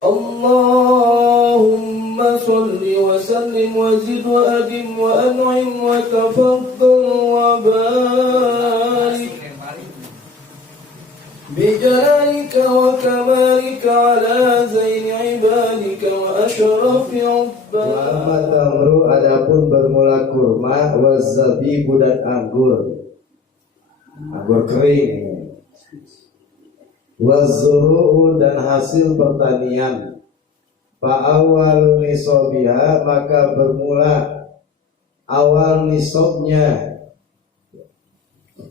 Allahumma salli wa sallim wa zid wa adim wa an'im wa tafaddal wa barik bijalalika wa kamalika ala zaini ibadika wa asyrafi ubbad. Wa amma tamru, adapun bermula kurma, wa zabibu dan anggur kering, wa zuru'u dan hasil pertanian, fa awal nisabiha, maka bermula awal nisabnya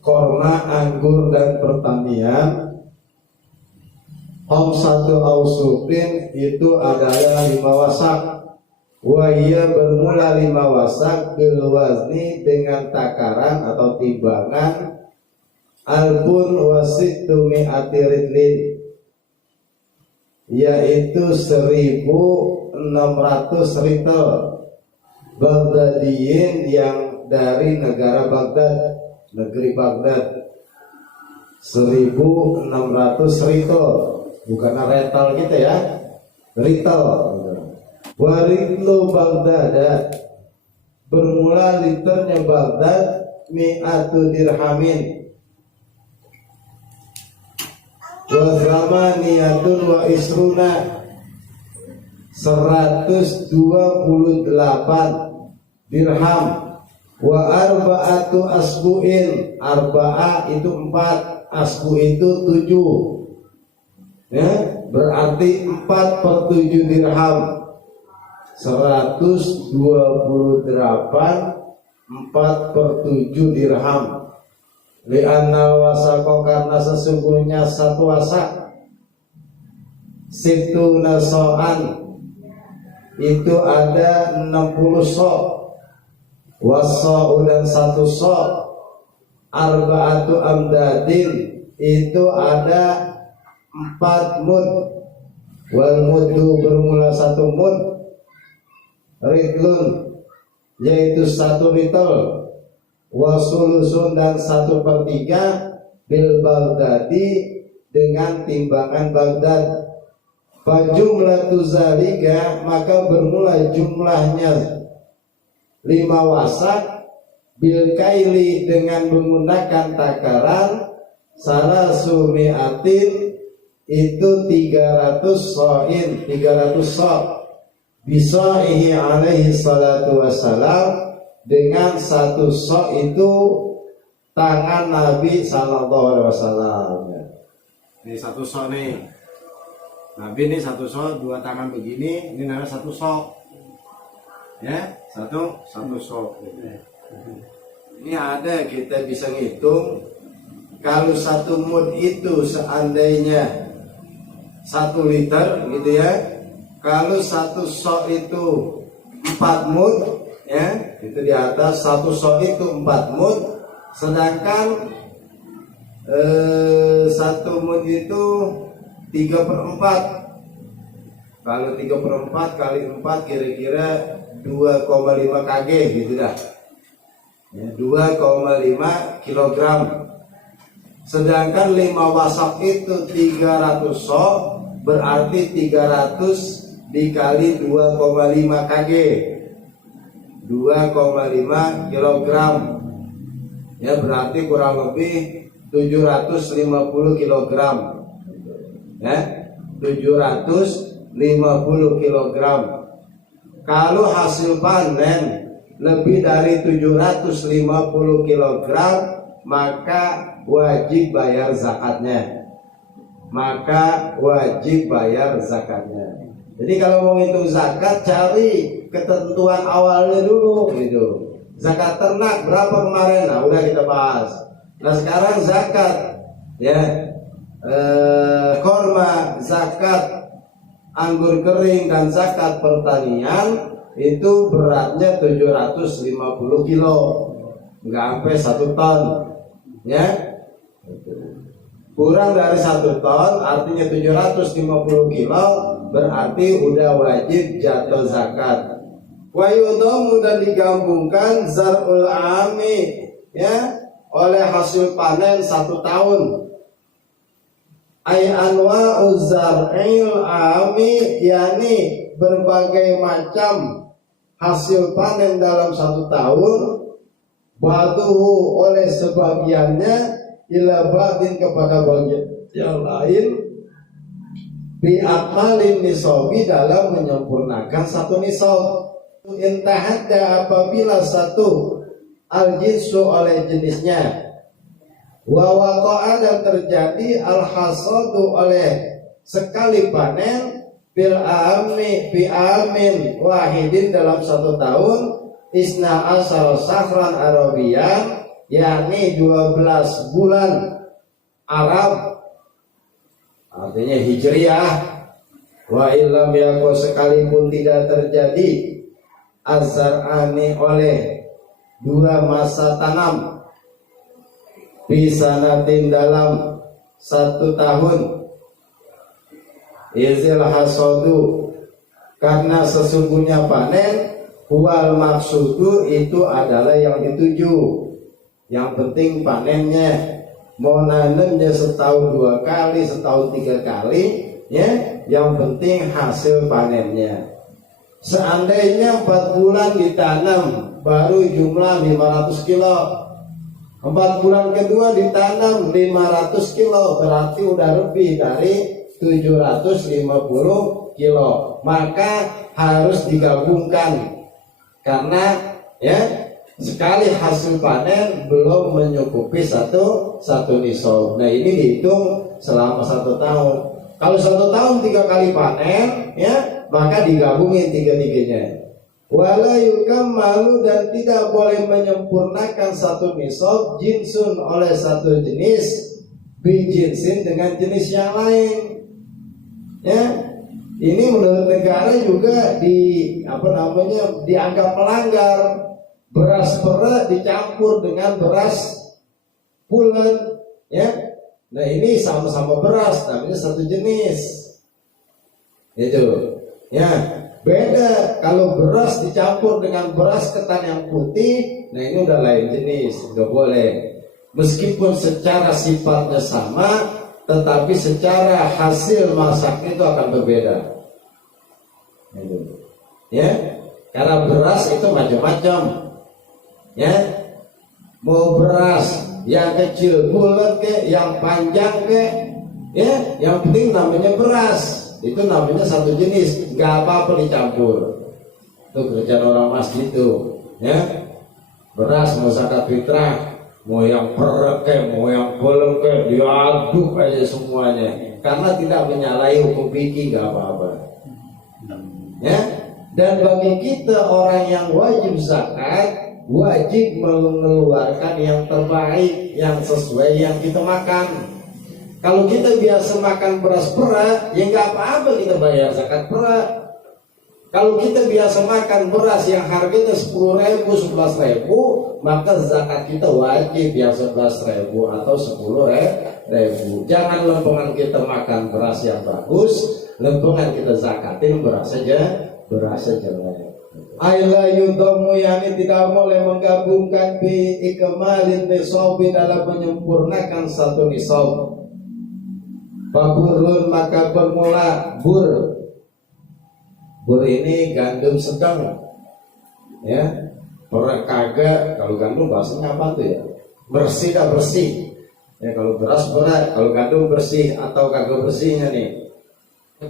korma, anggur dan pertanian, satu ausupin, itu adalah 5 wasak. Wa iya bermula 5 wasak bil wazni, dengan takaran atau timbangan albun wasittu mi'ati ridlin, yaitu 1.600 ritel Baghdadiyin, yang dari negara Baghdad, negeri Baghdad. 1.600 ritel, bukan rental kita ya, ritel. Waritlu Baghdad, bermula liternya Baghdad mi'atu dirhamin, wa zamaniyatun wa isruna, 128 dirham, wa arba'atu asbu'in, arba'ah itu 4, asbu itu 7 ya, berarti 4/7 dirham, 128 4/7 dirham. Li'anna wasako, karena sesungguhnya satu wasak, situ nasoan, itu ada 60 sok, waso dan 1 sok, arba'atu amdadin, itu ada 4 mud, wal mudu bermula 1 mud, ridlun yaitu 1 ritel, wasulusun dan 1/3 bil Baghdadi, dengan timbangan Baghdad. Fajumlatu zalika, maka bermula jumlahnya 5 wasak bil kaili, dengan menggunakan takaran, salasu mi'atin, itu 300 so'in, 300 sok, bisa'ihi alaihi salatu wassalam, dengan 1 sok itu tangan Nabi sallallahu alaihi wasallam. Ini 1 sok nih, Nabi ini 1 sok, 2 tangan begini, ini namanya 1 sok ya, satu sok. Ini ada, kita bisa ngitung, kalau 1 mud itu seandainya 1 liter gitu ya, kalau 1 sok itu 4 mud ya, itu di atas 1 sok itu 4 mud, sedangkan 1 mud itu 3/4. Kalau 3/4 kali 4 kira-kira 2,5 kg gitu dah ya, 2,5 kilogram. Sedangkan 5 wasak itu 300 sok, berarti 300 dikali 2,5 kg, 2,5 kilogram ya, berarti kurang lebih 750 kilogram ya, 750 kilogram. Kalau hasil panen lebih dari 750 kilogram, maka wajib bayar zakatnya, Jadi kalau mau ngitung zakat, cari ketentuan awalnya dulu gitu. Zakat ternak berapa kemarin? Nah, udah kita bahas. Nah, sekarang zakat ya, korma, zakat anggur kering dan zakat pertanian, itu beratnya 750 kilo, nggak sampai 1 ton ya. Kurang dari 1 ton artinya 750 kilo, berarti udah wajib jatuh zakat. Wa yudamu, dan digabungkan zar'ul ami ya, oleh hasil panen 1 tahun. ay anwa'uz zar'il ami, yakni berbagai macam hasil panen dalam satu tahun, ba'duhu oleh sebagiannya ila ba'din kepada bagian yang lain, bi akmalin nisabi dalam menyempurnakan satu nisab. Intahada apabila satu al-jinsu oleh jenisnya, wa waqa'a dan terjadi al-hasadu oleh sekali panen, bil ami bi amin wahidin dalam satu tahun, isna asal sahran arabian, yakni 12 bulan Arab, artinya hijriah. Wa illam yakun sekalipun tidak terjadi azar'ani oleh dua masa tanam, bisa natin dalam satu tahun, izil hasadu karena sesungguhnya panen, wal maksudu itu adalah yang dituju. Yang penting panennya, mau nanam dia setahun 2 kali, setahun 3 kali, ya, yang penting hasil panennya. Seandainya 4 bulan ditanam baru jumlah 500 kilo, 4 bulan kedua ditanam 500 kilo, berarti udah lebih dari 750 kilo, maka harus digabungkan karena ya sekali hasil panen belum mencukupi satu nisab. Nah ini dihitung selama 1 tahun. Kalau 1 tahun 3 kali panen, ya maka digabungin 3-3-nya. Wala yukammalu dan tidak boleh menyempurnakan satu nisab jinsun oleh satu jenis bi jinsin dengan jenis yang lain. Ya, ini menurut negara juga dianggap melanggar. Beras pera dicampur dengan beras pulen, ya. Nah ini sama-sama beras, namanya satu jenis. Itu, ya. Beda kalau beras dicampur dengan beras ketan yang putih, nah ini udah lain jenis, nggak boleh. Meskipun secara sifatnya sama, tetapi secara hasil masaknya itu akan berbeda. Ya, karena beras itu macam-macam. Ya, mau beras yang kecil bulat ke, yang panjang ke, ya, yang penting namanya beras. Itu namanya satu jenis, nggak apa-apa dicampur. Itu kerjaan orang Mas gitu, ya. Beras mau zakat fitrah, mau yang perek ke, mau yang bolong ke, diaduk aja semuanya. Karena tidak menyalahi hukum fikih, nggak apa-apa. Ya. Dan bagi kita orang yang wajib zakat, wajib mengeluarkan yang terbaik, yang sesuai yang kita makan. Kalau kita biasa makan beras pera, ya nggak apa-apa kita bayar zakat pera. Kalau kita biasa makan beras yang harganya 10.000, 11.000, maka zakat kita wajib yang 11.000 atau 10.000. Jangan lempengan kita makan beras yang bagus, lempengan kita zakatin beras saja Aila yudomu, yani tidak boleh menggabungkan bi ikmalin nisabi dalam menyempurnakan satu nisab. Baburun maka bermula bur. Bur ini gandum sedang, ya. Orang kagak, kalau gandum bahasanya apa tuh ya? Bersih tak bersih. Ya kalau beras berat, kalau gandum bersih atau kagak bersihnya nih.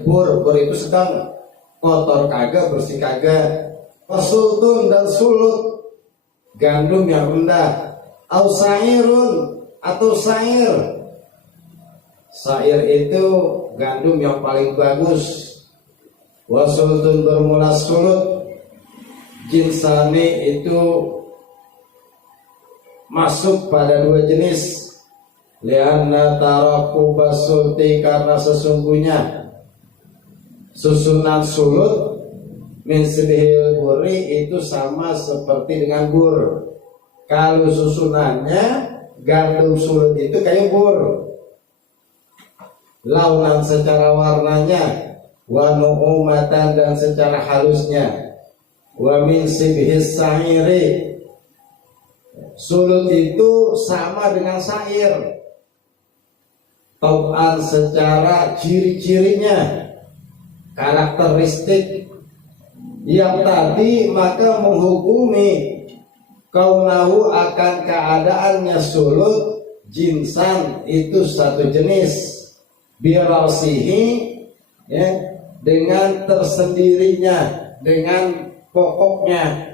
Bur itu sedang, kotor kagak, bersih kagak. Pasultun dan sulut, gandum yang rendah. Ausairun atau sair. Sair itu gandum yang paling bagus. Wasultun bermula sulut, jinsani itu masuk pada 2 jenis. Lianna taraku basulti, karena sesungguhnya susunan sulut min sibhil buri itu sama seperti dengan bur. Kalau susunannya gandum sulut itu kayak bur. Launan secara warnanya, wa nu'umatan dan secara halusnya, wa min sibhis sa'iri, sulut itu sama dengan sair. Tau'an secara ciri-cirinya, karakteristik yang tadi, maka menghukumi kaunahu akan keadaannya sulut jinsan itu satu jenis, birasihi ya, dengan tersendirinya, dengan pokoknya.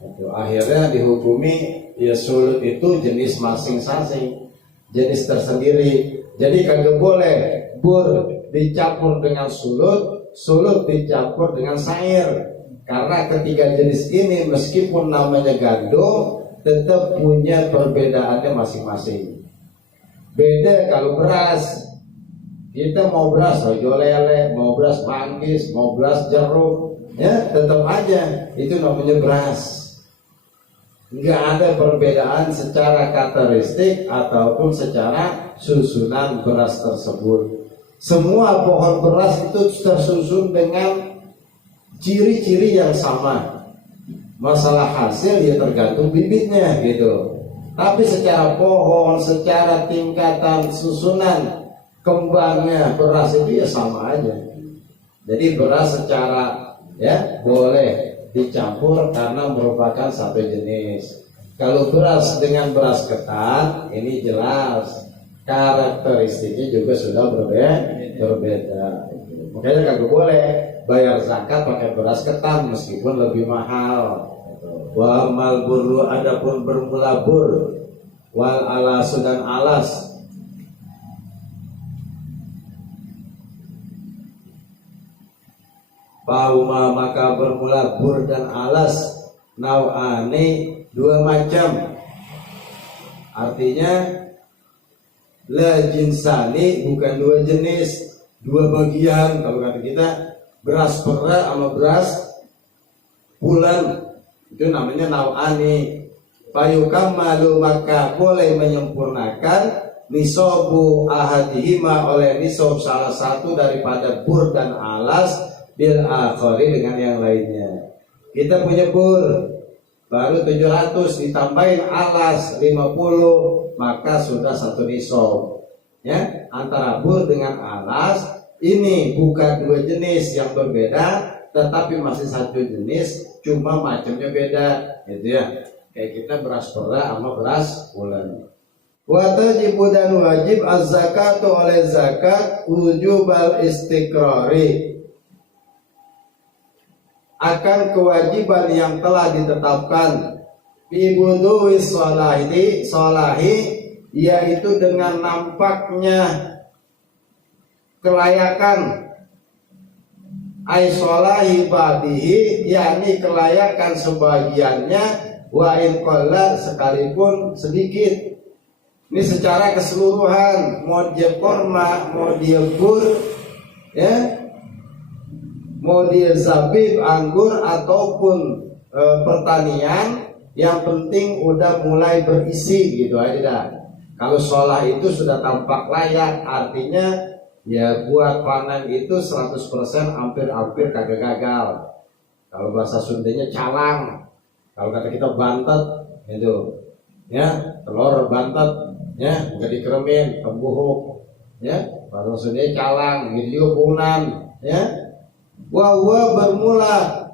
Itu akhirnya dihukumi ya sulut itu jenis masing-masing, jenis tersendiri. Jadi kagak boleh bur dicampur dengan sulut, sulut dicampur dengan sair. Karena ketiga jenis ini meskipun namanya gandum, tetap punya perbedaannya masing-masing. Beda kalau beras. Kita mau beras rojo lele, mau beras manggis, mau beras jeruk, ya tetap aja itu namanya beras. Nggak ada perbedaan secara karakteristik ataupun secara susunan beras tersebut. Semua pohon beras itu tersusun dengan ciri-ciri yang sama. Masalah hasil ya tergantung bibitnya gitu. Tapi secara pohon, secara tingkatan susunan kembangnya beras itu ya sama aja. Jadi beras secara ya boleh dicampur karena merupakan satu jenis. Kalau beras dengan beras ketan ini jelas karakteristiknya juga sudah berbeda. Makanya kagak boleh bayar zakat pakai beras ketan meskipun lebih mahal. Wa mal burru adapun bermula bur wal alasu dan alas. Pauma maka bermula bur dan alas nau'ani dua macam. Artinya la jinsani bukan dua jenis, dua bagian. Kalau kata kita beras pera sama beras bulan itu namanya nau'ani. Payukam malu maka boleh menyempurnakan nisobu ahadihima oleh nisob salah satu daripada bur dan alas bil akhari dengan yang lainnya. Kita punya bur baru 700 ditambahin alas 50 maka sudah satu nisob. Ya, antara bur dengan alas ini bukan dua jenis yang berbeda tetapi masih satu jenis cuma macamnya beda gitu ya. Kayak kita beras pera sama beras bulan. Wa tajibu dan wajib az-zakatu oleh zakat wujubal istiqrari akan kewajiban yang telah ditetapkan bibudui solahi yaitu dengan nampaknya kelayakan ay solahi badihi yakni kelayakan sebagiannya wa in qalla sekalipun sedikit. Ini secara keseluruhan mau dia korma mau dia bur ya, mau dia zabib, anggur ataupun pertanian, yang penting udah mulai berisi gitu aja dah. Kalau sholah itu sudah tampak layak, artinya ya buat panen itu 100% hampir kagak gagal. Kalau bahasa Sundanya calang, kalau kata kita bantet gitu ya, telur bantet ya, nggak dikeremin, tembuhuk ya, bahasa Sundanya calang gitu juga punan ya. Wa bermula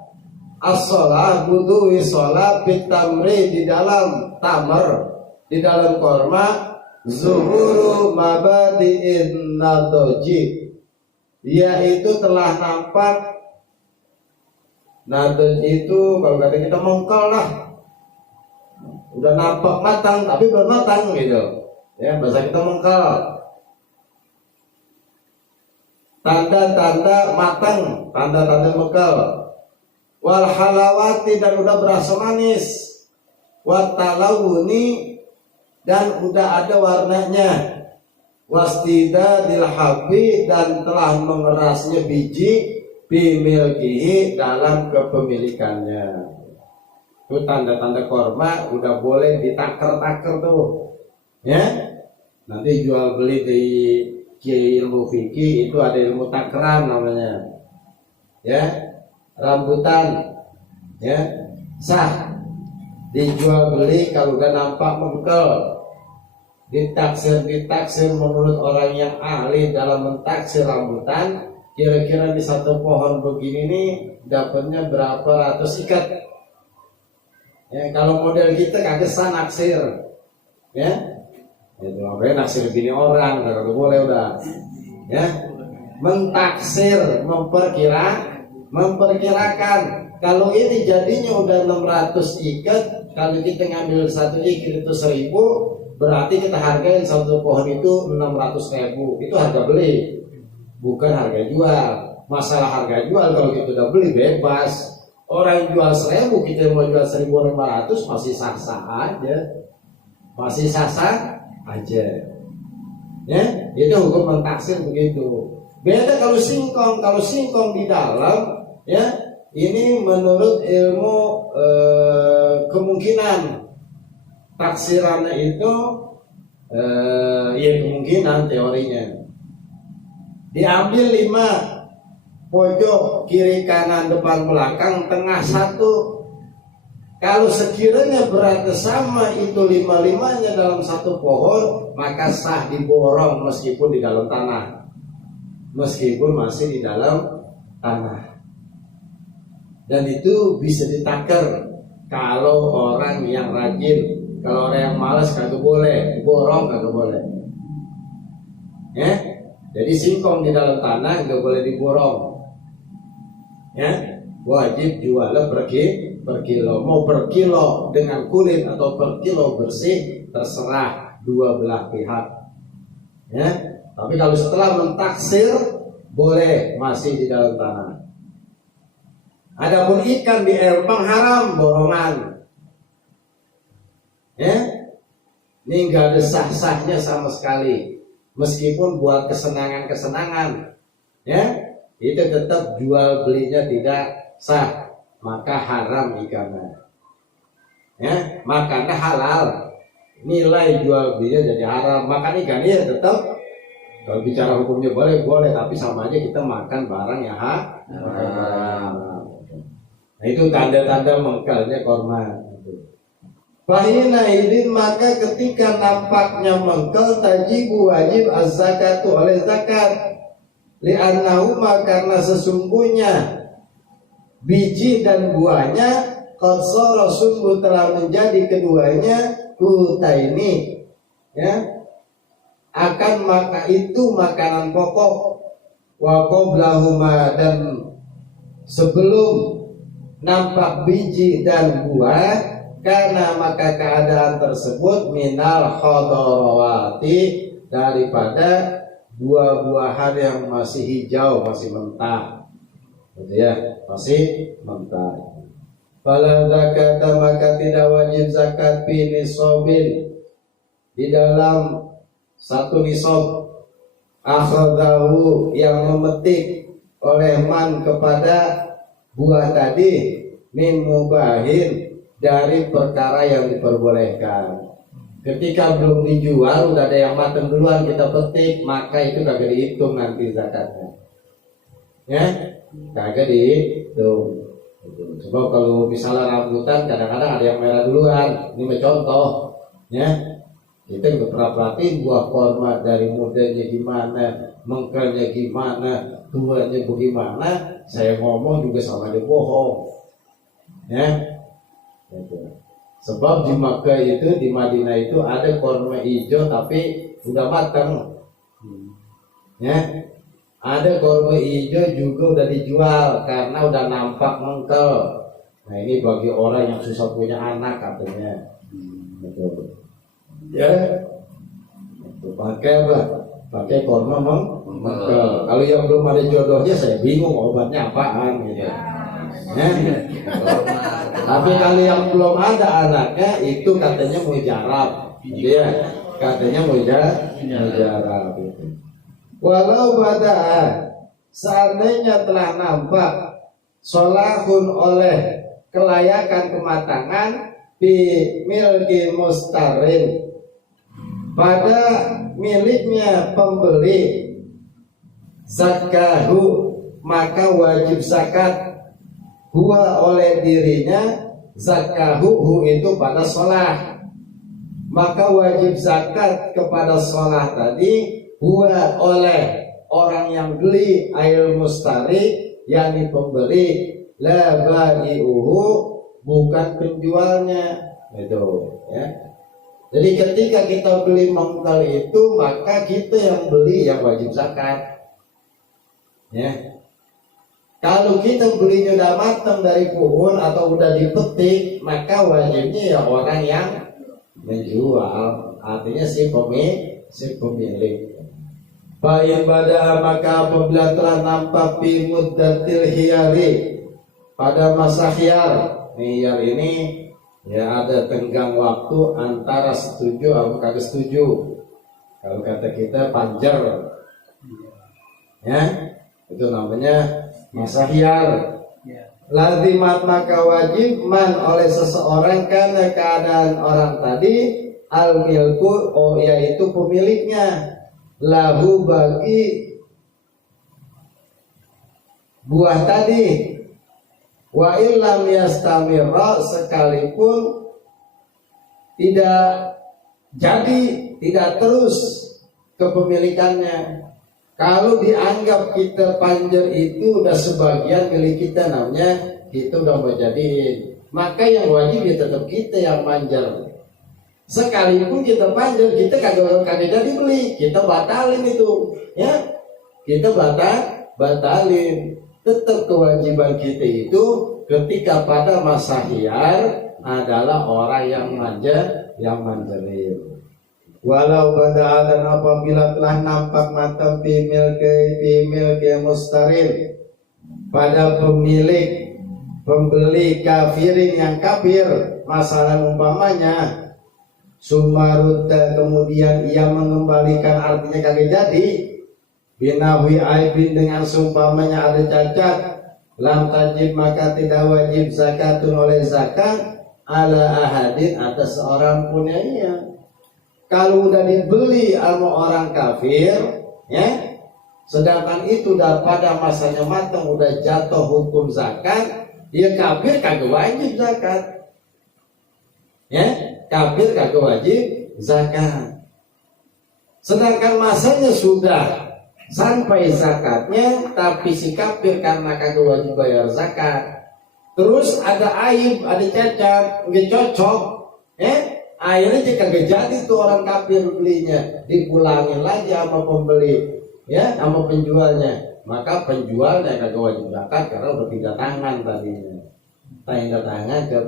as-shalah buduwi sholat bitamri di dalam tamar, di dalam korma zuhuru mabadi'in nadoji yaitu telah nampak. Nadoj itu kalau kata kita mongkol lah, udah nampak matang tapi belum matang gitu ya, bahasa kita mongkol. Tanda-tanda matang, tanda-tanda mekal. Wal halawati dan udah berasa manis. Wat talawuni dan udah ada warnanya. Wastida dilhabi dan telah mengerasnya biji bimilkihi dalam kepemilikannya. Itu tanda-tanda korma udah boleh ditaker-taker tuh. Ya. Nanti jual beli di ilmu fikih itu ada ilmu takran namanya ya, rambutan ya sah dijual beli kalau udah nampak mengkel ditaksir menurut orang yang ahli dalam mentaksir rambutan, kira-kira di satu pohon begini nih dapatnya berapa ratus ikat. Ya, kalau model kita kagak naksir, ya, itu makanya naksir bini orang, kagak boleh udah, ya, mentaksir, memperkirakan. Kalau ini jadinya udah 600 ikat, kalau kita ngambil satu ikat itu 1000, berarti kita hargain satu pohon itu 600.000. Itu harga beli, bukan harga jual. Masalah harga jual kalau kita udah beli bebas. Orang jual 1000, kita mau jual 1.500 masih sah-sah aja, masih sah-sah aja. Ya, itu hukum mentaksir begitu. Beda kalau singkong di dalam, ya, ini menurut ilmu kemungkinan taksirannya itu, ya kemungkinan teorinya diambil 5 pojok, kiri kanan depan belakang tengah 1. Kalau sekiranya beratnya sama itu 5-5-nya dalam satu pohon, maka sah diborong meskipun di dalam tanah, meskipun masih di dalam tanah. Dan itu bisa ditakar kalau orang yang rajin. Kalau orang yang malas kagak boleh diborong, kagak boleh, ya. Jadi singkong di dalam tanah nggak boleh diborong, ya. Wajib jualnya per kilo. Mau per kilo dengan kulit atau per kilo bersih, terserah dua belah pihak, ya. Tapi kalau setelah mentaksir boleh masih di dalam tanah. Adapun ikan di empang haram borongan, ya. Ini nggak ada sah-sahnya sama sekali. Meskipun buat kesenangan, ya, itu tetap jual belinya tidak sah, maka haram ikannya, ya. Makannya halal, nilai jual belinya jadi haram. Makan ikannya ya tetap, kalau bicara hukumnya boleh, tapi sama aja kita makan barang yang haram. Nah, itu tanda-tanda mengkalnya korma. Fahina idin, maka ketika nampaknya mengkel, tajibu wajib az-zakatu oleh zakat. Li'annahu, karena sesungguhnya biji dan buahnya qad sara, sungguh telah menjadi keduanya kutaini, ya, akan maka itu makanan pokok. Wa qablahuma, dan sebelum nampak biji dan buah, karena maka keadaan tersebut minal khodarawati, daripada buah-buahan yang masih hijau, masih mentah, gitu ya, masih mentah. Fala zakata, maka tidak wajib zakat fi nisobin, di dalam satu nisob, akhadahu, yang memetik oleh man kepada buah tadi, min mubahin, dari perkara yang diperbolehkan. Ketika belum dijual, udah ada yang matang duluan kita petik, maka itu kagak dihitung nanti zakatnya, ya, kagak dihitung. Sebab kalau misalnya rambutan kadang-kadang ada yang merah duluan, ini contoh, ya, kita juga pernah perhatiin buah korma dari mudanya gimana, mengkelnya gimana, tuanya bagaimana. Saya ngomong juga sama dia bohong, ya. Sebab di Makkah itu, di Madinah itu ada korma hijau tapi udah matang, ya. Ada korma hijau juga udah dijual karena udah nampak mengkel. Nah, ini bagi orang yang susah punya anak katanya, betul, ya. Pakai apa? Pakai korma mengkel. Kalau yang belum ada jodohnya, saya bingung obatnya apaan, gitu, ya. Tapi kalau yang belum ada anaknya, itu katanya mujarab, ya, katanya mujarab itu. Walau pada seandainya telah nampak solahun oleh kelayakan kematangan, di milki mustarin, pada miliknya pembeli, zakahu, maka wajib zakat huwa oleh dirinya, zakahu itu pada solah, maka wajib zakat kepada sholah tadi huwa oleh orang yang beli air mustari, yakni pembeli, la bai'uhu, bukan penjualnya. Itu ya. Jadi ketika kita beli mangkal itu, maka kita yang beli yang wajib zakat. Ya. Kalau kita belinya udah matang dari pohon atau udah dipetik, maka wajibnya ya orang yang menjual, artinya si pemilik. Fa'in pada maka apabila telah nampak fi muddatil hiyari, pada masa hiyar. Hiyar ini ya ada tenggang waktu antara setuju atau kagak setuju. Kalau kata kita panjer, ya itu namanya masa hiyar. Lazimat maka wajib man oleh seseorang karena keadaan orang tadi al milku, yaitu pemiliknya, lahu bagi buah tadi, wa illam yastamirra, sekalipun tidak jadi, tidak terus kepemilikannya. Kalau dianggap kita panjer itu udah sebagian milik kita, namanya kita udah mau jadiin, maka yang wajib ya tetap kita yang manjer. Sekalipun kita panjer, kita kagak jadi beli, kita batalin itu, ya kita batalin. Tetap kewajiban kita itu ketika pada masa hiyar adalah orang yang manjerin. Walau pada dan apabila telah nampak mata female ke mustarin, pada pembeli kafirin yang kafir, masalah umpamanya sumarutta, kemudian ia mengembalikan, artinya kagak jadi, binawi aibin, dengan sumpamanya ada cacat, lam tajib maka tidak wajib zakatun oleh zakat ala ahadin, atas seorang pun ya. Kalau udah dibeli sama orang kafir, ya, sedangkan itu udah pada masanya matang, udah jatuh hukum zakat, dia kafir kagak wajib zakat, ya, kafir kagak wajib zakat. Sedangkan masanya sudah sampai zakatnya, tapi si kafir karena kagak wajib bayar zakat, terus ada aib, ada cacat, nggak cocok, akhirnya jika kagak jadi tuh orang kafir belinya, dipulangin lagi sama pembeli, ya, sama penjualnya, maka penjualnya kagak wajib zakat karena udah pindah tangan tadinya, pindah tangan ke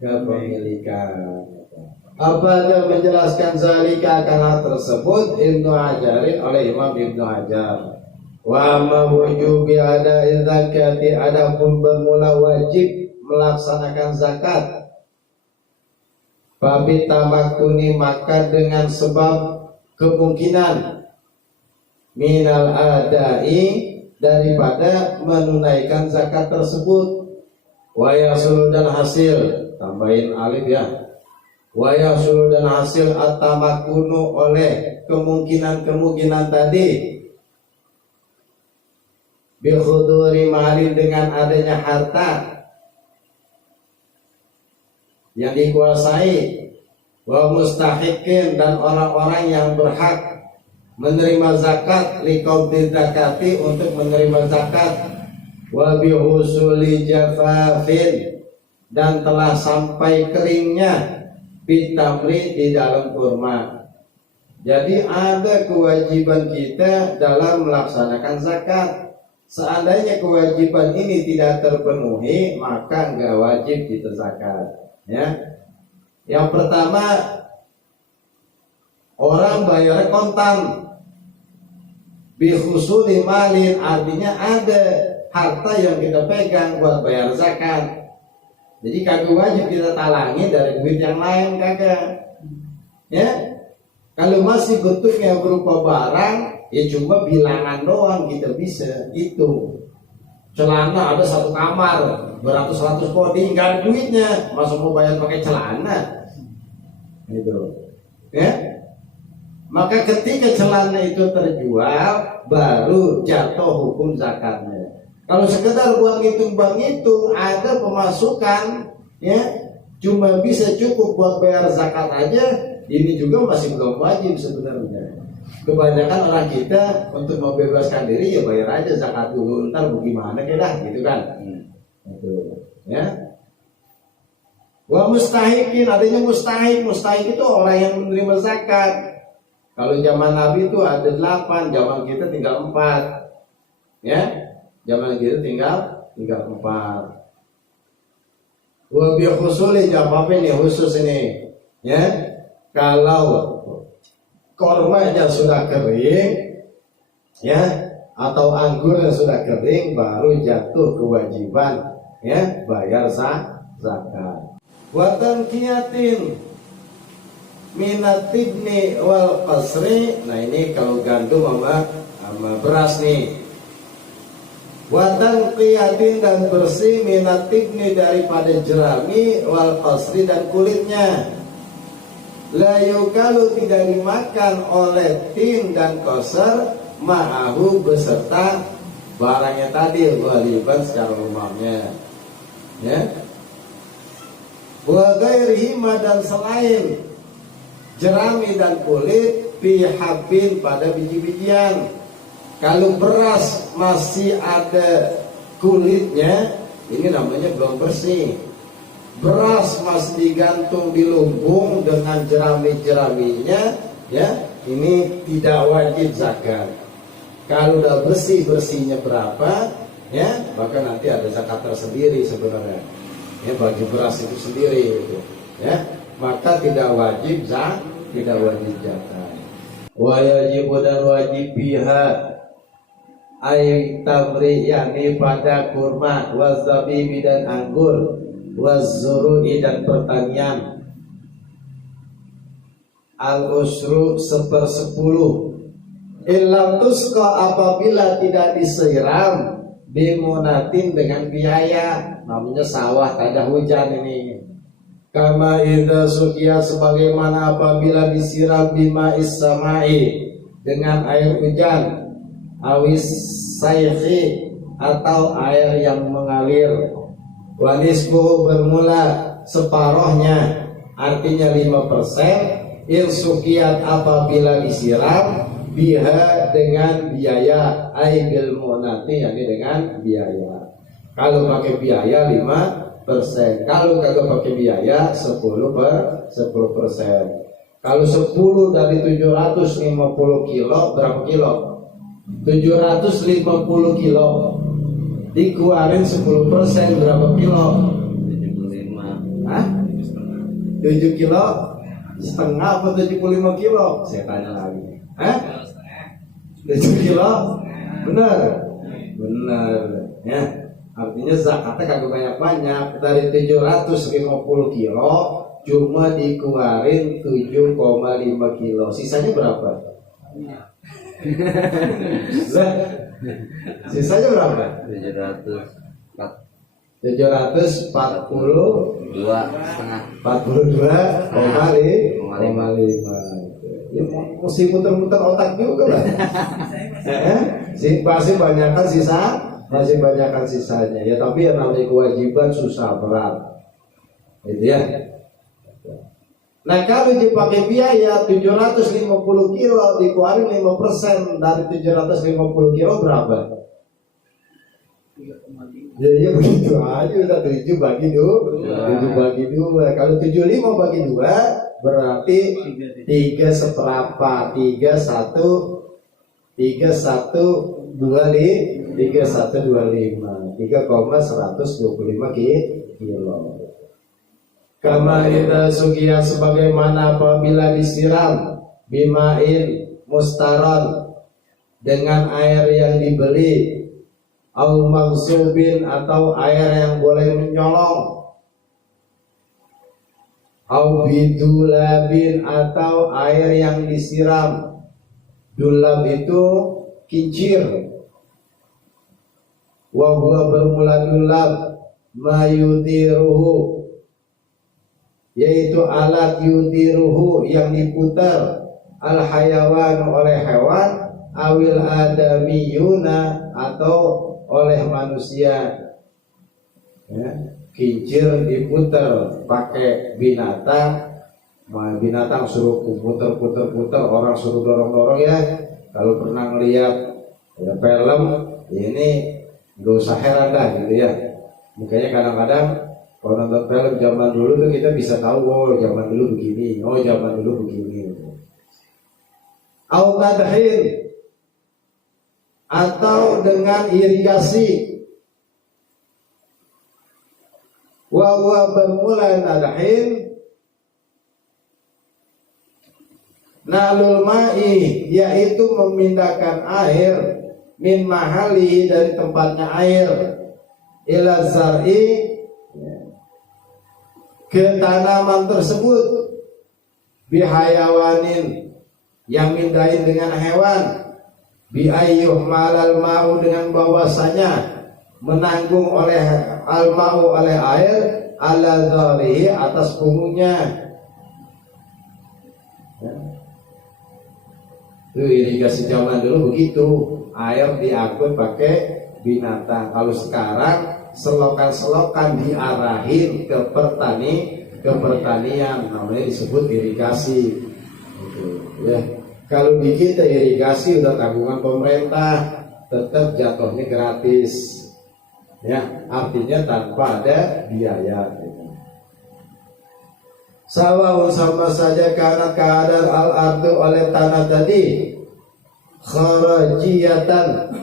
kepemilikan. Apabila menjelaskan zalika akan hal tersebut Ibnu Hajarin oleh Imam Ibnu Hajar. Wa ma wujubi ada zakati, adapun bermula wajib melaksanakan zakat, babi tamakuni, maka dengan sebab kemungkinan minal adai, daripada menunaikan zakat tersebut. Wa yasulu, dan hasil, tambahin alif ya, wa yasulu, dan hasil at-tamakunu oleh kemungkinan tadi, bil khuduri malin, dengan adanya harta yang dikuasai, wa mustahikin, dan orang-orang yang berhak menerima zakat, liqabdi zakati, untuk menerima zakat, wa bihusuli jafafin, dan telah sampai keringnya bitamri, di dalam kurma. Jadi ada kewajiban kita dalam melaksanakan zakat. Seandainya kewajiban ini tidak terpenuhi, maka enggak wajib kita zakat, ya. Yang pertama, orang bayar kontan, bihusuli malin, artinya ada harta yang kita pegang buat bayar zakat. Jadi kagak wajib kita talangi dari duit yang lain, kagak, ya. Kalau masih bentuknya berupa barang, ya cuma bilangan doang kita bisa itu. Celana ada satu kamar, beratus-ratus kodi, nggak ada duitnya, masa mau bayar pakai celana, gitu, ya. Maka ketika celana itu terjual, baru jatuh hukum zakatnya. Kalau sekedar buat ngitung, ada pemasukan, ya, cuma bisa cukup buat bayar zakat aja, ini juga masih belum wajib sebenarnya. Kebanyakan orang kita untuk membebaskan diri ya bayar aja zakat dulu, ntar bagaimana dah gitu kan. Itu ya. Wa mustahikin, adanya mustahik itu orang yang menerima zakat. Kalau zaman Nabi itu ada 8, zaman kita tinggal 4. Ya, zaman kita tinggal 4. Wa bi khusuli jawabnya nih khusus ini. Ya, kalau kormanya sudah kering, ya, atau anggurnya sudah kering, baru jatuh kewajiban, ya, bayar zakat. Wa tanqiyatin minatibni wal qasri. Nah ini kalau gandum sama beras nih. Wa tanqiyatin dan bersih minatibni daripada jerami wal qasri dan kulitnya. La yukalu tidak dimakan oleh tin dan qasr ma'ahu beserta barangnya tadi waliban secara umumnya. Ya. Wa ghairihima dan selain jerami dan kulit bihabin pada biji-bijian. Kalau beras masih ada kulitnya, ini namanya belum bersih. Beras masih digantung di lumbung dengan jerami-jeraminya, ya, ini tidak wajib zakat. Kalau udah bersihnya berapa, ya, maka nanti ada zakat tersendiri sebenarnya. Ya, bagi beras itu sendiri gitu, ya, maka tidak wajib zakat. Wa yajibu dan wajib biha ay tamri, yakni pada kurma, wazabibi dan anggur, wazzuru'i dan pertanian, al-usru 1/10, illam tusqa apabila tidak disiram bimunatin dengan biaya, namanya sawah tak ada hujan ini. Kama idza suqiya sebagaimana apabila disiram bima'is samai dengan air hujan, awis sayfi atau air yang mengalir, wanisbu bermula separohnya, artinya 5%, in suqiyat apabila disiram biha dengan biaya, ay bil munati, yakni dengan biaya. Kalau pakai biaya 5%, kalau kagak pakai biaya 10%. Kalau 10 dari 750 kilo berapa kilo? 750 kilo dikeluarin 10% berapa kilo? 75. Hah? 7 kilo setengah apa 75 kilo? Saya tanya lagi. Hah? 7 kilo? Benar. Ya. Artinya zakatnya kagak banyak-banyak. Dari 750 kilo cuma dikeluarin 7,5 kilo. Sisanya berapa? Sisanya berapa? 42,5. Ya, mesti muter-muter otak juga lah. Masih banyakkan sisanya. Ya tapi yang namanya kewajiban susah berat. Itu ya. Nah kalau dipakai biaya 750 kilo dikeluarin 5% dari 750 kilo berapa? 3,5. Ya begitu aja, udah 7 bagi 2. Kalau 75 bagi 2 berarti 3/4. 3,125 kilo. Kama idza suqiya sebagaimana apabila disiram bimain mustaron dengan air yang dibeli, au maghsubin atau air yang boleh menyolong, au bidulabin atau air yang disiram. Dulab itu kincir. Wa huwa bermula dulab mayudiruhu, yaitu alat yudiruhu yang diputar al hayawan oleh hewan, awil adamiyuna atau oleh manusia. ya, kincir diputer pakai binatang, binatang suruh puter-puter, orang suruh dorong-dorong ya. Kalau pernah ngeliat ya, film ya ini gak usah heran dah gitu ya. Makanya kadang-kadang kalau nonton film zaman dulu tuh kita bisa tahu, oh zaman dulu begini, oh zaman dulu begini. Al-Nadhin, atau dengan irigasi. Wa bermula nadhin nalul ma'i, yaitu memindahkan air min mahali, dari tempatnya air, ila zar'i, ke tanaman tersebut, bihayawanin, yang mindahin dengan hewan, bi ayyuh malal ma'u, dengan bahwasanya menanggung oleh al ma'u, oleh air, ala dharihi, atas punggungnya. Ya. Itu irigasi zaman dulu begitu, air diangkut pakai binatang. Kalau sekarang selokan-selokan diarahin ke pertanian, namanya disebut irigasi. Gitu, ya. Kalau di kita irigasi udah tanggungan pemerintah, tetap jatuhnya gratis, ya, artinya tanpa ada biaya. Sawa'un, sama saja, karena keadaan al-ardu, oleh tanah tadi, kharajiyatan,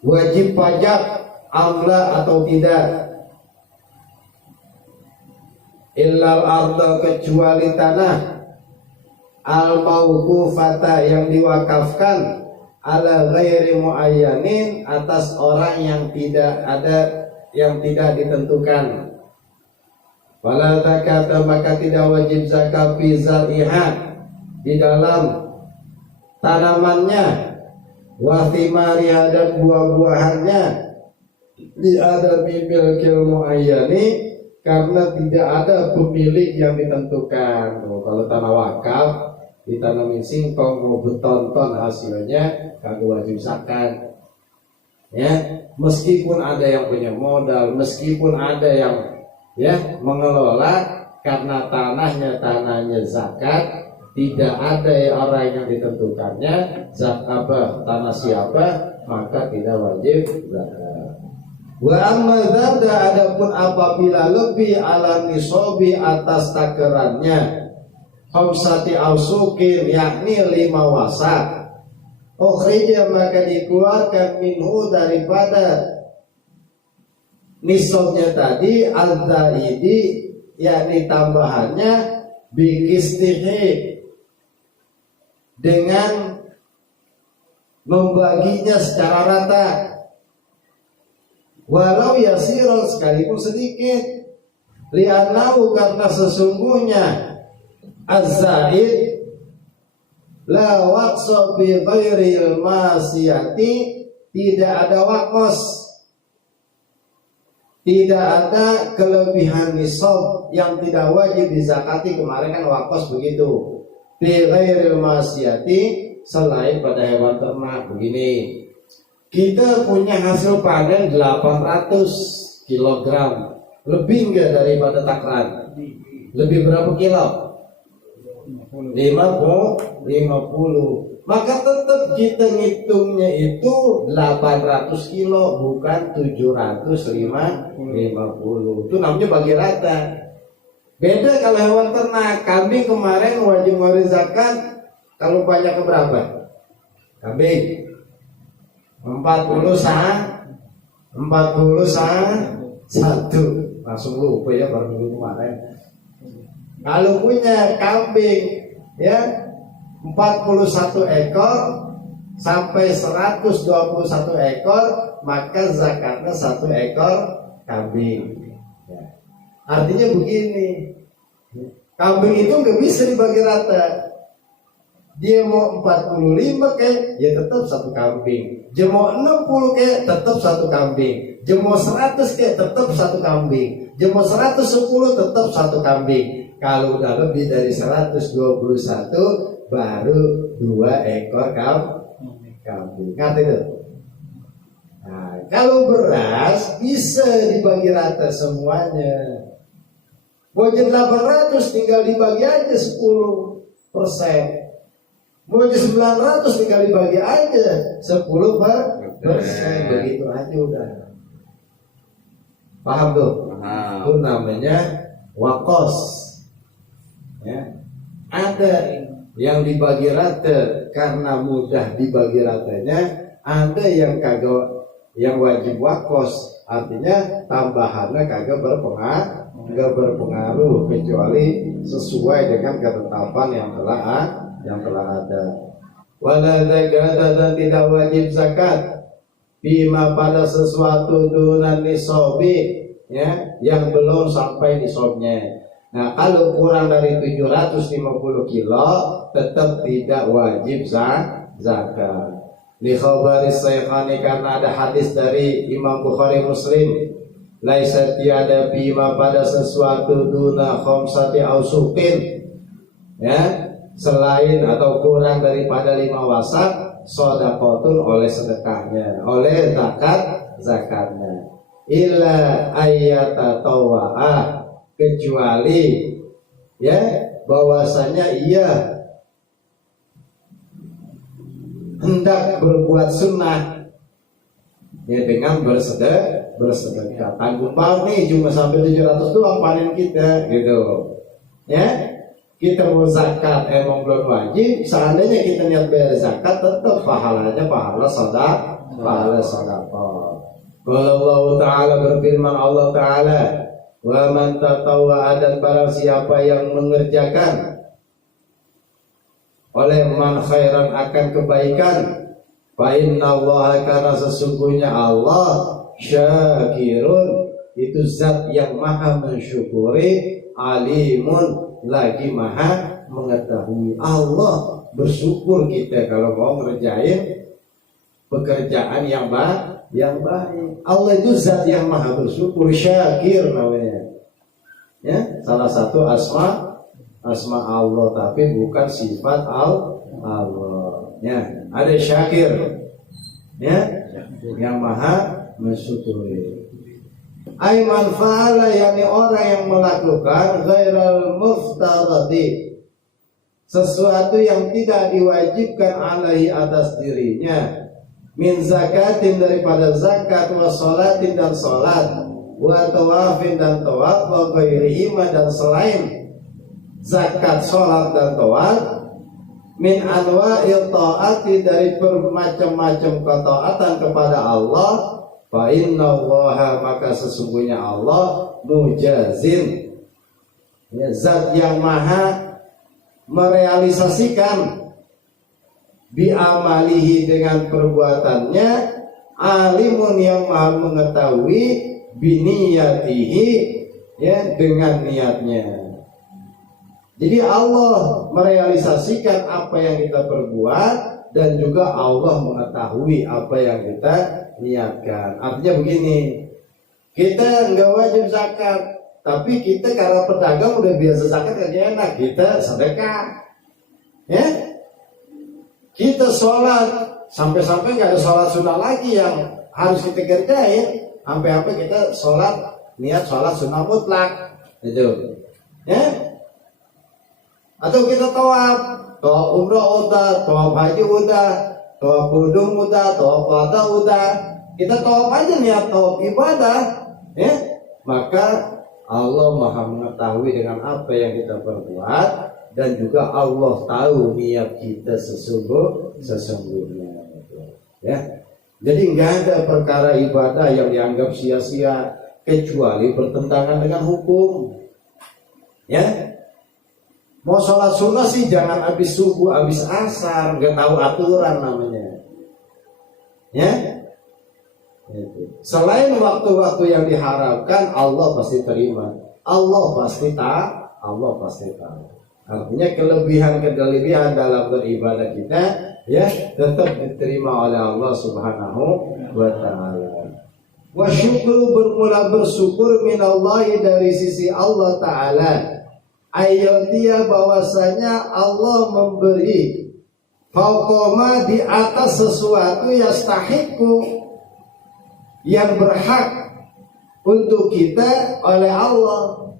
wajib pajak, amla atau tidak, illal arda, kecuali tanah, al-mawqufata, yang diwakafkan, ala ghairi muayyanin, atas orang yang tidak ada, yang tidak ditentukan. Wala zakata, maka tidak wajib zakat fi zariha, di dalam tanamannya, wa thimariha, dan buah-buahannya, li adami milkil muayyani, karena tidak ada pemilik yang ditentukan. Kalau tanah wakaf ditanamin singkong, mau betonton, hasilnya kagak wajib zakat. Ya, meskipun ada yang punya modal, meskipun ada yang ya mengelola, karena tanahnya zakat, tidak ada orang yang ditentukannya zakat apa, tanah siapa, maka tidak wajib zakat. Wa amma dzada, adapun apabila lebih ala nisobi, atas takarannya, khamsati ausukin, yakni 5 wasak, ukhrija, maka dikeluarkan minhu, daripada nisabnya tadi, al-zaidi, yakni tambahannya, bikistihi, dengan membaginya secara rata, walau yasirun, sekalipun sedikit, li'annahu, karena sesungguhnya az-zaid la waqsa bi ghairil masiyati, tidak ada wakos, tidak ada kelebihan nisab yang tidak wajib dizakati. Kemarin kan wakos begitu, bi ghairil masiyati, selain pada hewan ternak. Begini, kita punya hasil panen 800 kg, lebih enggak daripada takran? Lebih berapa kilo? 50. Maka tetap kita ngitungnya itu 800 kilo, bukan 750. Itu namanya bagi rata. Beda kalau hewan ternak. Kambing kemarin wajib ngeluarin zakat kalau banyak berapa? Kambing 40 satu, langsung lupa ya baru minggu kemarin. Kalau punya kambing ya 41 ekor sampai 121 ekor, maka zakatnya 1 ekor kambing. Ya. Artinya begini, kambing itu nggak bisa dibagi rata. Dia mau 45 kayak, ya tetap 1 kambing. Dia mau 60 kayak, tetap 1 kambing. Dia mau 100 kayak, tetap 1 kambing. Dia mau 110 tetap 1 kambing. Kalau udah lebih dari 121, baru 2 ekor kambing. Ngerti itu? Nah, kalau beras bisa dibagi rata semuanya. Budget 800 tinggal dibagi aja 10%. Budget 900 tinggal dibagi aja 10%. Begitu aja udah. Paham tuh? Itu namanya wakos. Ya. Ada yang dibagi rata karena mudah dibagi ratanya, ada yang kagak, yang wajib wakos, artinya tambahannya kagak berpengaruh kecuali sesuai dengan ketetapan yang telah ada. Wala zakata, dan tidak wajib zakat bima pada sesuatu dunan nisobi, ya, yang belum sampai nisabnya. Nah, kalau kurang dari 750 kilo tetap tidak wajib zakat. Li khabaris saykhani, karena ada hadis dari Imam Bukhari Muslim, laisa tiada bima pada sesuatu duna khamsati ausuqin, ya, selain atau kurang daripada 5 wasak, shadaqatun oleh sedekahnya, oleh zakatnya, illa ayyata tawa'ah, kecuali ya bahwasanya ia hendak berbuat sunnah, ya, dengan bersedekah. Tanggung nih cuma sampai 700 doang panen kita, gitu, ya. Kita mau zakat emang belum wajib. Seandainya kita niat bayar zakat, tetap pahalanya pahala sedekah. Kalau Allah Ta'ala berfirman, Allah Ta'ala, wa man tatawwa'a, dan barang siapa yang mengerjakan oleh man khairan akan kebaikan, fa innallaha, karena sesungguhnya Allah syakirun, itu zat yang maha mensyukuri, alimun, lagi maha mengetahui. Allah bersyukur kita kalau mau ngerjain pekerjaan yang baik. Allah itu zat yang maha bersyukur, syakir namanya. Ya, salah satu asma Allah, tapi bukan sifat Allah. Ya, ada syakir, ya, yang maha mensyukuri. Aiman fa'ala, yakni orang yang melakukan ghairal muftaradi, sesuatu yang tidak diwajibkan alaihi atas dirinya, min zakatin, daripada zakat, wa sholatin, dan sholat, wa tawafin, dan tawaf, wa ghairihima, dan selain zakat, sholat, dan tawaf, min anwa'il ta'ati, dari bermacam-macam ketaatan kepada Allah, fa innallaha, maka sesungguhnya Allah mujazin, ya, zat yang maha merealisasikan, bi amalihi, dengan perbuatannya, alimun, yang maha mengetahui, biniyatihi, ya, dengan niatnya. Jadi Allah merealisasikan apa yang kita perbuat, dan juga Allah mengetahui apa yang kita niatkan. Artinya begini, kita nggak wajib zakat, tapi kita karena pedagang udah biasa zakat, kerja enak, kita sedekah, ya. Kita sholat, sampai-sampai nggak ada sholat sunnah lagi yang harus kita kerjain, sampai-sampai kita sholat, niat sholat sunnah mutlak, gitu, ya. Atau kita tawaf umrah udah, tawaf haji udah, tawaf kudung udah, tawaf wada udah, kita tawaf aja niat tawaf ibadah, ya. Maka Allah maha mengetahui dengan apa yang kita perbuat, dan juga Allah tahu niat kita sesungguhnya, ya. Jadi nggak ada perkara ibadah yang dianggap sia-sia kecuali bertentangan dengan hukum, ya. Mau sholat sunnah sih jangan habis subuh, habis asar, nggak tahu aturan namanya, ya. Selain waktu-waktu yang diharapkan, Allah pasti terima, Allah pasti tahu. Artinya kelebihan dalam beribadah kita, ya, tetap diterima oleh Allah Subhanahu wa Ta'ala. Wa syukru, bermula bersyukur, minallahi, dari sisi Allah Ta'ala, ayatia, bahwasanya Allah memberi, fauqoma, di atas sesuatu, yastahiqu, yang berhak untuk kita oleh Allah.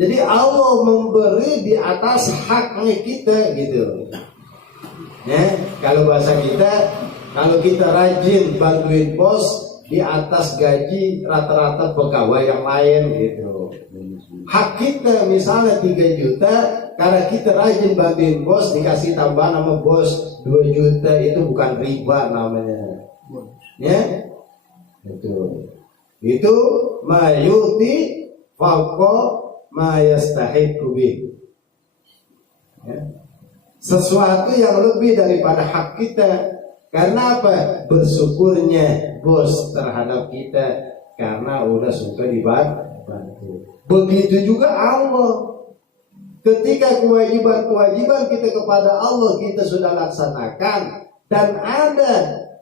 Jadi Allah memberi di atas haknya kita gitu. Ya, kalau bahasa kita, kalau kita rajin bantuin bos di atas gaji rata-rata pegawai yang lain gitu. Hak kita misalnya 3 juta, karena kita rajin bantuin bos dikasih tambahan sama bos 2 juta, itu bukan riba namanya. Ya, itu mayuti fauqa ma yastahiqu bih. Ya. Sesuatu yang lebih daripada hak kita. Karena apa? Bersyukurnya bos terhadap kita karena udah suka dibantu. Begitu juga Allah. Ketika kewajiban-kewajiban kita kepada Allah kita sudah laksanakan, dan ada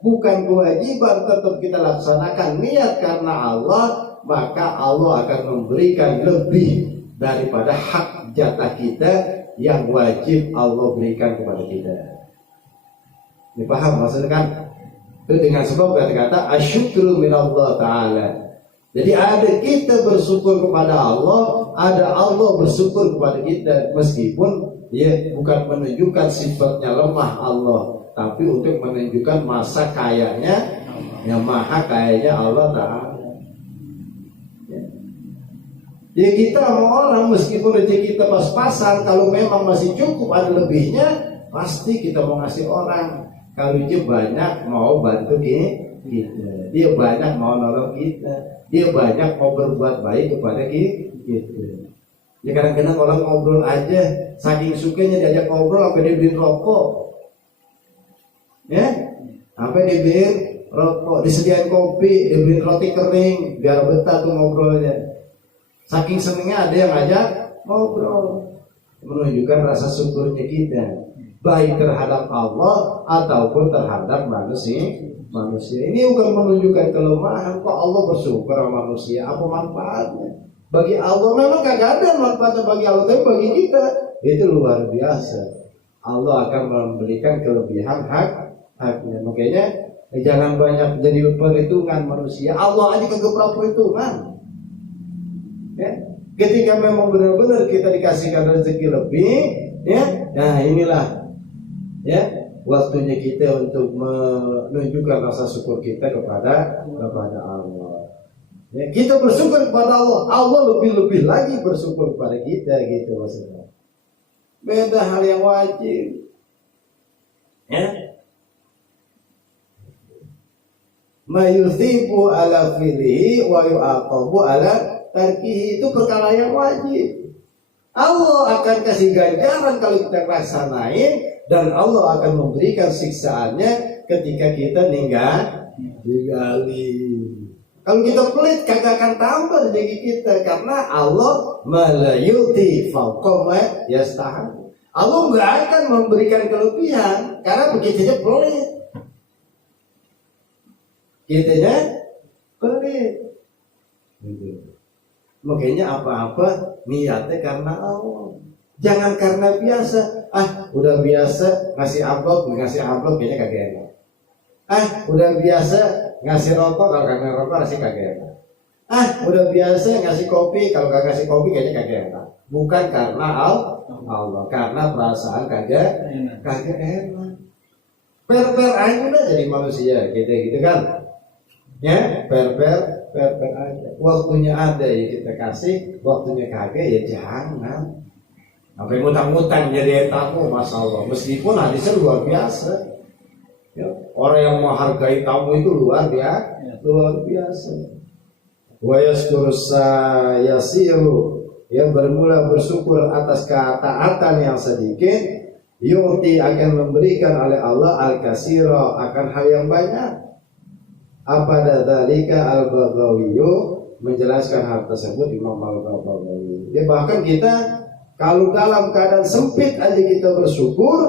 bukan kewajiban tetap kita laksanakan niat karena Allah, maka Allah akan memberikan lebih daripada hak jatah kita yang wajib Allah berikan kepada kita. Ini paham maksudnya kan? Itu dengan sebab kata-kata asyukru minallah ta'ala. Jadi ada kita bersyukur kepada Allah, ada Allah bersyukur kepada kita, meskipun dia bukan menunjukkan sifatnya lemah Allah, tapi untuk menunjukkan masa kayanya, yang maha kayanya Allah Ta'ala. Ya kita sama orang meskipun rezeki kita pas-pasan, kalau memang masih cukup ada lebihnya, pasti kita mau ngasih orang. Kalau dia banyak mau bantu kita, dia banyak mau nolong kita, dia banyak mau berbuat baik kepada kita. Ya kadang-kadang orang ngobrol aja, saking sukanya diajak ngobrol sampai dibeliin rokok, ya, sampai dibeliin rokok, disediain kopi, dibeliin roti kering, biar betah tuh ngobrolnya. Saking senengnya ada yang ngajak ngobrol, menunjukkan rasa syukurnya kita, baik terhadap Allah ataupun terhadap manusia. Ini bukan menunjukkan kelemahan. Kok Allah bersyukur sama manusia? Apa manfaatnya? Bagi Allah memang kagak ada manfaatnya bagi Allah, tapi bagi kita itu luar biasa. Allah akan memberikan kelebihan haknya. Makanya jangan banyak jadi perhitungan manusia. Allah aja kagak pernah perhitungan. Ya, ketika memang benar-benar kita dikasihkan rezeki lebih, ya, nah inilah, ya, waktunya kita untuk menunjukkan rasa syukur kita kepada Allah. Ya, kita bersyukur kepada Allah, Allah lebih-lebih lagi bersyukur kepada kita, gitu maksudnya. Beda hal yang wajib. Ya. Mayuthibu ala filihi wa yu'aqabu ala tarkihi, itu perkara yang wajib. Allah akan kasih ganjaran kalau kita laksanain, dan Allah akan memberikan siksaannya ketika kita ninggalin. Kalau kita pelit kagak akan tambah rezeki kita, karena Allah malayuti fauqa ma yastahiq. Allah nggak akan memberikan kelebihan karena begitunya pelit. Kitanya pelit. Makanya apa-apa niatnya karena Allah. Jangan karena biasa. Udah biasa ngasih amplop kayaknya kagak enak. Udah biasa ngasih rokok, kalau kagak rokok ngasih kagak enak. Udah biasa ngasih kopi, kalau kagak ngasih kopi kayaknya kagak enak. Bukan karena Allah, karena perasaan kagak enak. Per aja udah jadi manusia gitu kan. Ya, per aja. Waktunya ada ya kita kasih, waktunya kagak ya jangan. Sampai ngutang-ngutang jadi tamu, masya Allah. Meskipun hadisnya luar biasa. Ya, orang yang menghargai tamu itu luar biasa. Wa yaskursa yasiru, yang bermula bersyukur atas ketaatan yang sedikit, yu'ti akan memberikan oleh Allah al-kasira, akan hal yang banyak. Apa dzalika al-Baghawiyu, menjelaskan hal tersebut Imam al-Baghawi. Ya, bahkan kita kalau dalam keadaan sempit aja kita bersyukur,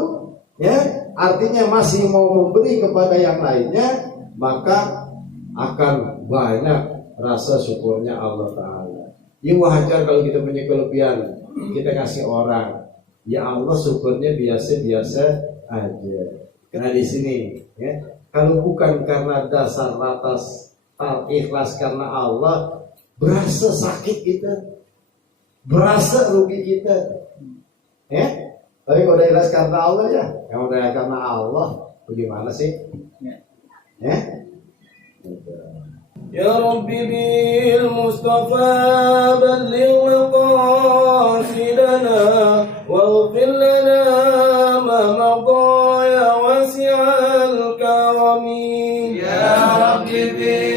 ya, artinya masih mau memberi kepada yang lainnya, maka akan banyak rasa syukurnya Allah Ta'ala. Ya wajar kalau kita punya kelebihan, kita kasih orang, ya Allah syukurnya biasa-biasa aja. Karena di sini, ya, Kalau bukan karena dasar atas ikhlas karena Allah, berasa sakit kita, berasa rugi kita. Ya, tapi kalau udah ikhlas karena Allah ya, yang udah karena Allah, bagaimana sih? Ya. Ya Rabbi bil Mustafa balligh maqasidana waghfir lana ma madha ya wasi'al karami. Ya Rabbi bil